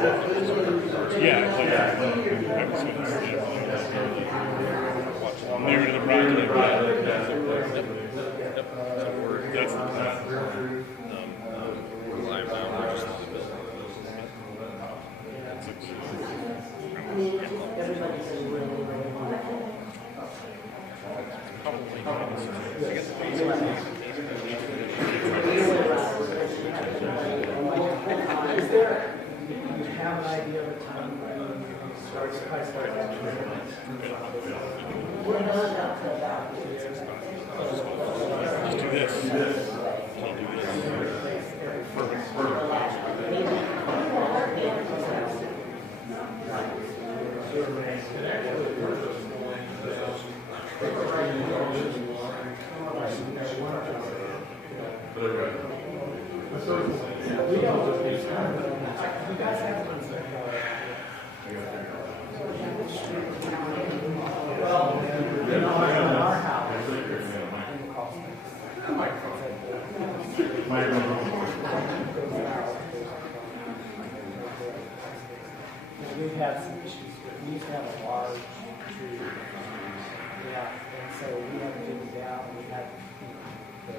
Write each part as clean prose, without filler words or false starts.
Yeah, like married to the project. That's the plan. Live now, we're just have an idea of the time when you start Just do this. I'll do this. Perfect. We've had some issues, but we used to have a large tree. Yeah, and so we had to dig it down, and we had the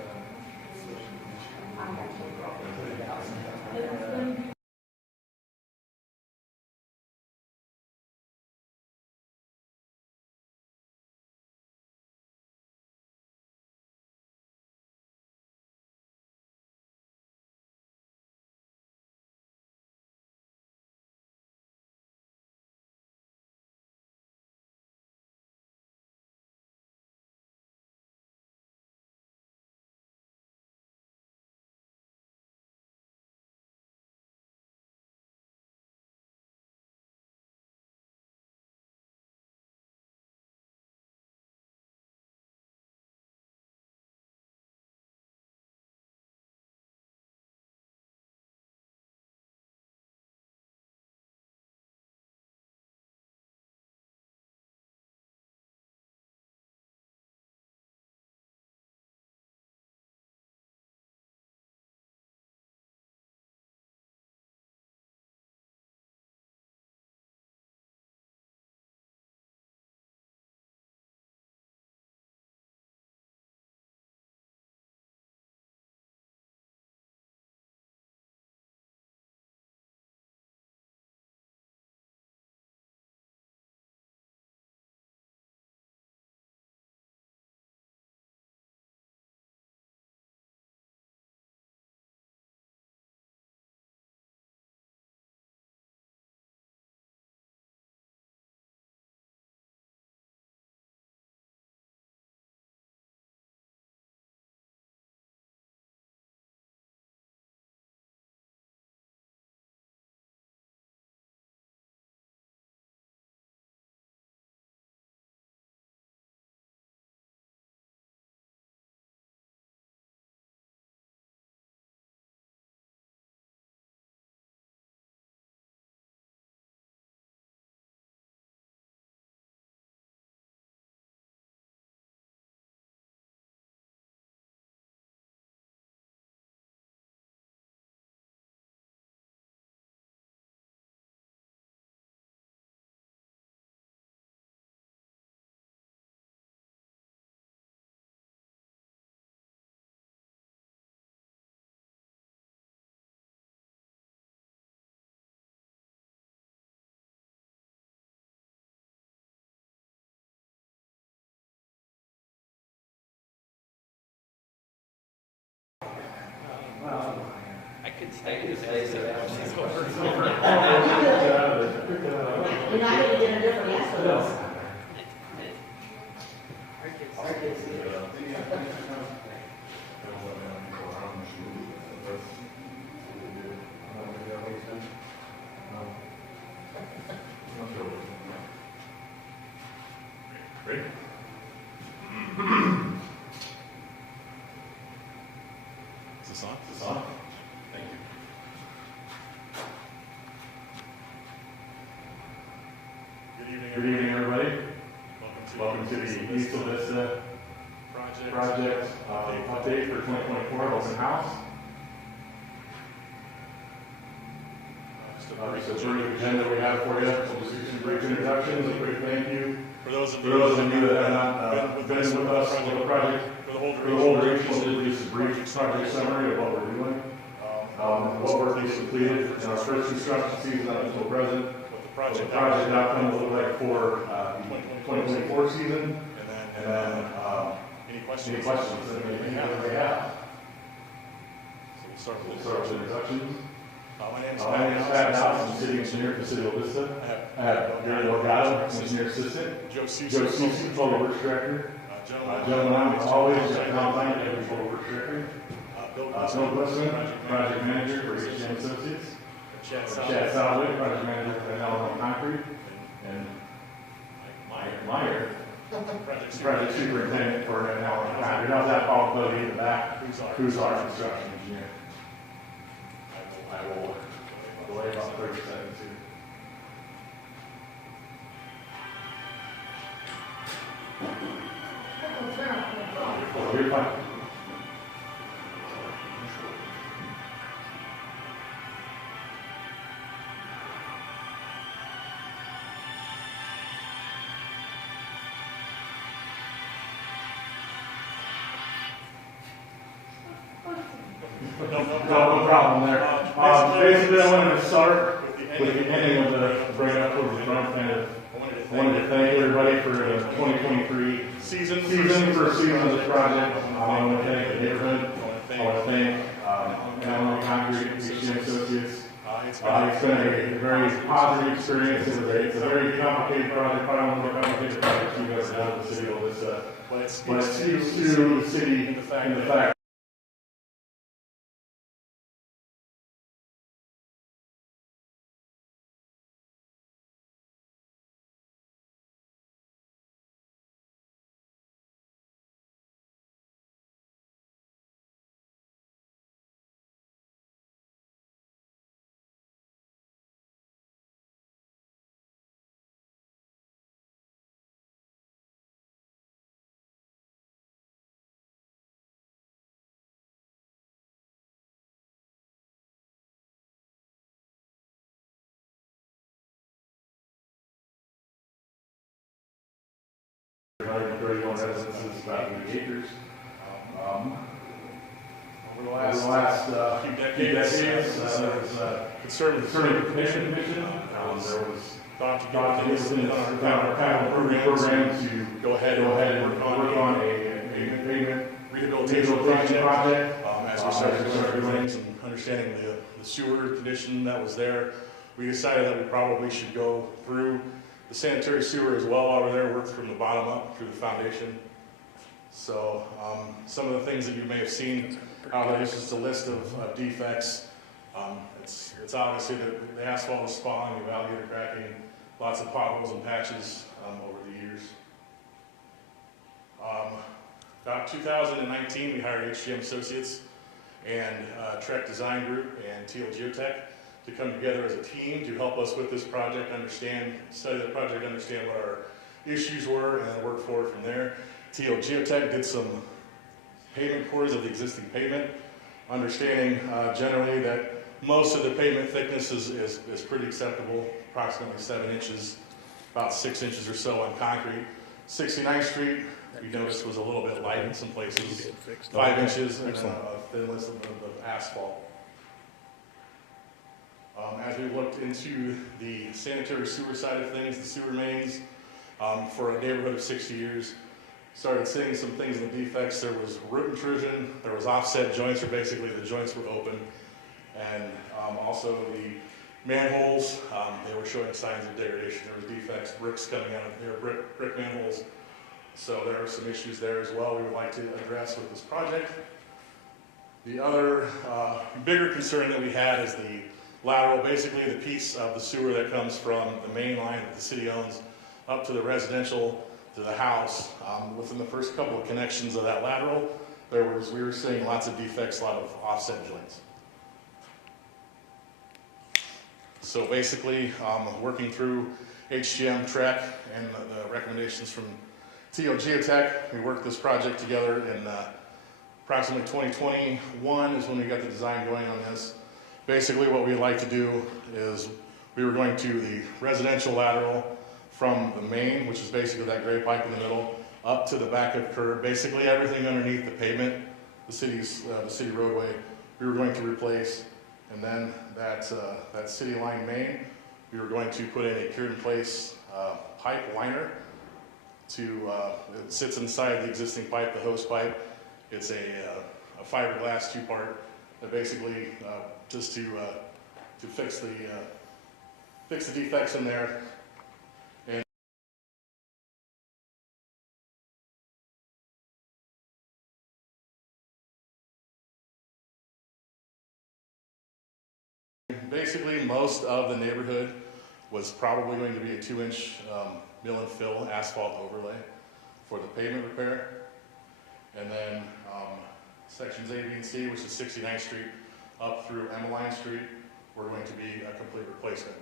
I could stay this she's over. You're not going to get a different answer. Ready? Is this on? Is this on? Thank you. Good evening, everybody. Welcome to the Vista project update for 2024 open house. Just a brief agenda we have for you. We'll just do some brief introductions, a quick thank you. For those of For you those of you that have not been with us on the project, for the whole for the whole duration, we'll do just a brief project summary of what we're doing. What work is completed in our first construction season up until present. what the What the project outcome will look like for the 2024 season. and And then any any questions? questions that anybody have. So we'll We'll start start with introductions. my name is My name is Pat House, I'm city engineer for City of Vista. I I have Gary Delgado, engineer assistant. Joe Joe Susi, Susi, public works director. gentleman. Gentlemen, I'm always got contact every public works director. Bill Bill Blitzman, project manager for HCM Associates. Chad Chad Salway, project manager for Alamo Concrete. And Mike Meyer, project superintendent for Alamo Concrete. Now that all code in the back, who's our construction engineer. I will delay about 30 seconds here. Oh, you're fine. No problem there. Basically, I wanted to start with the ending of the bring up towards the front. Kind of wanted to thank everybody for the 2023 season first season of this project. I want to thank the neighborhood. I want to thank Alamo Concrete, HCM Associates. It's been a very positive experience. It's a very complicated project, probably one of the more complicated projects you've ever done in the city of Vista. But it speaks to the city and the fact regarding 31 residences, about 8 acres. Over the last few decades, there was concerted commission. There was thought to get within our capital program to go ahead and work on a pavement rehabilitation project. As we started doing some understanding the sewer condition that was there, we decided that we probably should go through the sanitary sewer as well over there, work from the bottom up through the foundation. So some of the things that you may have seen out there is just a list of defects. It's obviously the asphalt is spalling, the alligator cracking, lots of potholes and patches over the years. About 2019, we hired HGM Associates and Trek Design Group and TL Geotech to come together as a team to help us with this project, study the project, understand what our issues were, and then work forward from there. TL Geotech did some pavement cores of the existing pavement, understanding generally that most of the pavement thickness is pretty acceptable, approximately 7 inches, about 6 inches or so on concrete. 69th Street, we noticed was a little bit light in some places, 5 inches, and then a thin list of asphalt. As we looked into the sanitary sewer side of things, the sewer mains, for a neighborhood of 60 years, started seeing some things in the defects. There was root intrusion, there was offset joints, or basically the joints were open, and also the manholes, they were showing signs of degradation. There was defects, bricks coming out of there, brick manholes. So there are some issues there as well we would like to address with this project. The other bigger concern that we had is the lateral, basically the piece of the sewer that comes from the main line that the city owns up to the residential, to the house. Within the first couple of connections of that lateral, we were seeing lots of defects, a lot of offset joints. So basically, working through HGM, Trek, and the recommendations from TL Geotech, we worked this project together in approximately 2021 is when we got the design going on this. Basically what we'd like to do is we were going to the residential lateral from the main, which is basically that gray pipe in the middle, up to the back of curb, basically everything underneath the pavement, the city roadway, we were going to replace. And then that city line main, we were going to put in a cured in place pipe liner it sits inside the existing pipe, the hose pipe. It's a fiberglass two-part that basically just to fix the defects in there. And basically most of the neighborhood was probably going to be a 2-inch mill and fill asphalt overlay for the pavement repair. And then sections A, B, and C, which is 69th Street up through Emmeline Street, were going to be a complete replacement.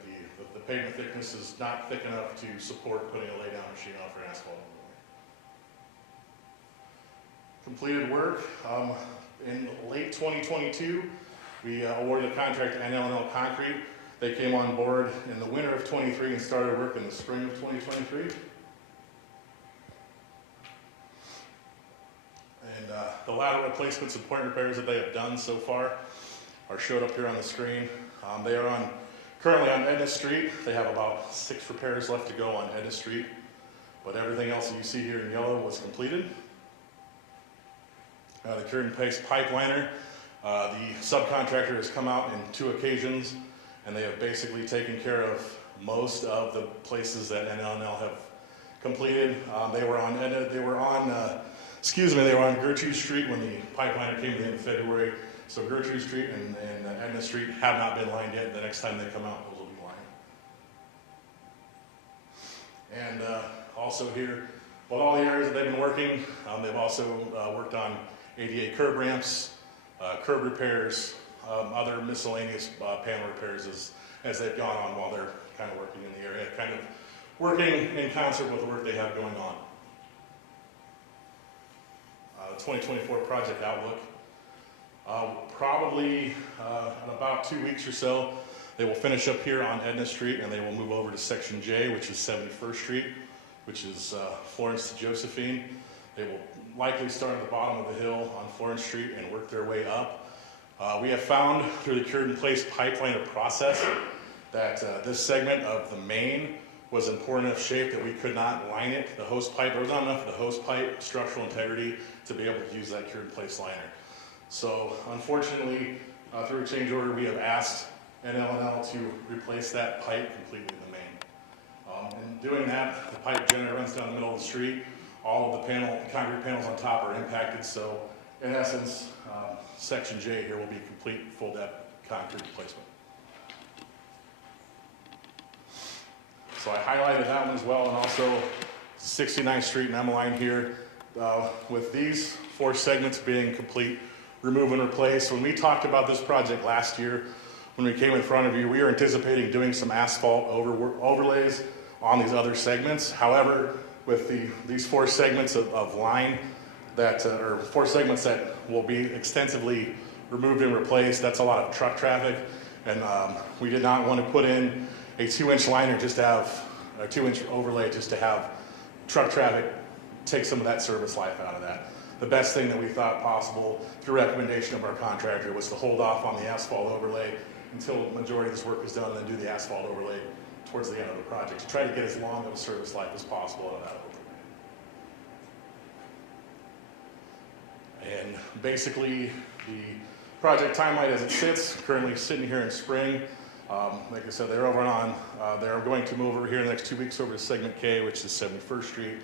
The pavement thickness is not thick enough to support putting a lay-down machine on for asphalt overlay. Completed work. In late 2022, we awarded a contract to NL&L Concrete. They came on board in the winter of 23 and started work in the spring of 2023. And the lateral replacements and point repairs that they have done so far are showed up here on the screen. They are currently on Edna Street. They have about 6 repairs left to go on Edna Street, but everything else that you see here in yellow was completed. The cured in place pipe liner, the subcontractor has come out in 2 occasions, and they have basically taken care of most of the places that NL&L have completed. They were on Gertrude Street when the pipeliner came to the end of February. So Gertrude Street and Edna Street have not been lined yet. The next time they come out, those will be lined. And also here, with all the areas that they've been working, they've also worked on ADA curb ramps, curb repairs, other miscellaneous panel repairs as they've gone on while they're kind of working in the area, kind of working in concert with the work they have going on. 2024 project outlook. Probably in about 2 weeks or so, they will finish up here on Edna Street and they will move over to Section J, which is 71st Street, which is Florence to Josephine. They will likely start at the bottom of the hill on Florence Street and work their way up. We have found through the cured in place pipeliner process that this segment of the main was in poor enough shape that we could not line it. The hose pipe, there was not enough of the hose pipe structural integrity to be able to use that cured in place liner. So unfortunately, through a change order, we have asked NL&L to replace that pipe completely in the main. In doing that, the pipe generally runs down the middle of the street. All of the concrete panels on top are impacted. So in essence, Section J here will be complete full depth concrete replacement. So I highlighted that one as well, and also 69th Street and Emmeline here, with these 4 segments being complete remove and replace. When we talked about this project last year, when we came in front of you, we were anticipating doing some asphalt overlays on these other segments. However, with these 4 segments of line or 4 segments that will be extensively removed and replaced, that's a lot of truck traffic, and we did not want to put in a 2-inch liner just to have a 2-inch overlay just to have truck traffic take some of that service life out of that. The best thing that we thought possible through recommendation of our contractor was to hold off on the asphalt overlay until the majority of this work is done, and then do the asphalt overlay towards the end of the project to try to get as long of a service life as possible out of that overlay. And basically the project timeline as it sits, currently sitting here in spring. Like I said, they're going to move over here in the next 2 weeks over to segment K, which is 71st Street.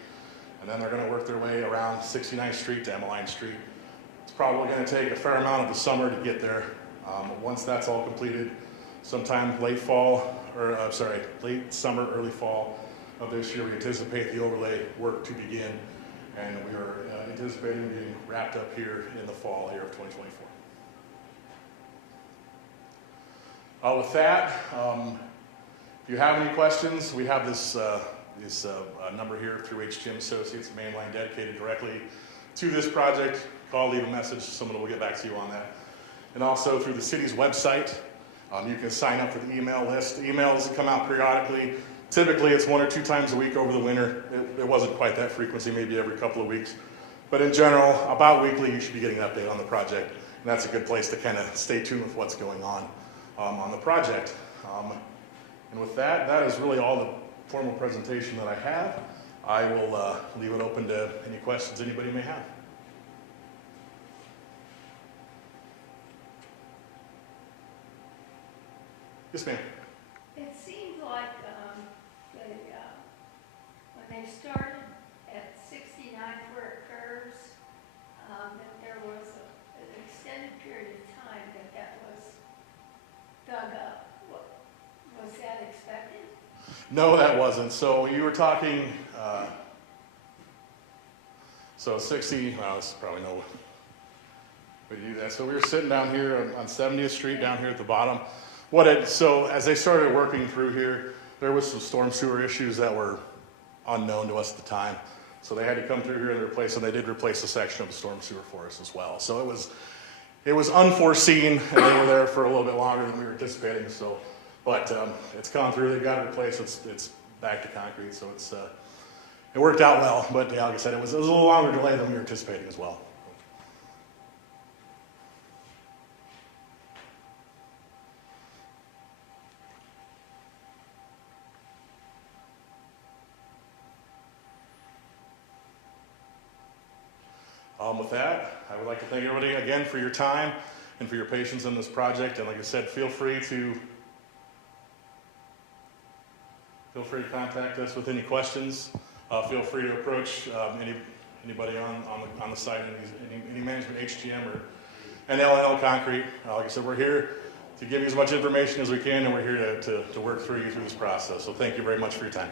And then they're going to work their way around 69th Street to Emmeline Street. It's probably going to take a fair amount of the summer to get there. Once that's all completed, sometime late summer, early fall of this year, we anticipate the overlay work to begin. And we are anticipating being wrapped up here in the fall here of 2024. With that, if you have any questions, we have this number here through HTM Associates, main line dedicated directly to this project. Call, leave a message, someone will get back to you on that. And also through the city's website, You can sign up for the email list. Emails come out periodically. Typically, it's 1 or 2 times a week over the winter. It wasn't quite that frequency, maybe every couple of weeks. But in general, about weekly, you should be getting an update on the project. And that's a good place to kind of stay tuned with what's going on the project. And with that, that is really all the formal presentation that I have. I will leave it open to any questions anybody may have. Yes, ma'am. It seemed like when they started at 69 where it curves, that there was an extended period of time that was dug up. Was that expected? No, that wasn't. So you were talking, so 60, well, this is probably no way to do that. So we were sitting down here on 70th Street, down here at the bottom. So as they started working through here, there was some storm sewer issues that were unknown to us at the time. So they had to come through here and replace, and they did replace a section of the storm sewer for us as well. So it was unforeseen, and they were there for a little bit longer than we were anticipating. So, but it's gone through. They got it replaced. It's back to concrete. So it worked out well. But yeah, like I said, it was a little longer delay than we were anticipating as well. With that, I would like to thank everybody again for your time and for your patience in this project. And like I said, feel free to contact us with any questions. Feel free to approach anybody on the site, any management, HTM or NLL Concrete. Like I said, we're here to give you as much information as we can, and we're here to work through you through this process. So thank you very much for your time.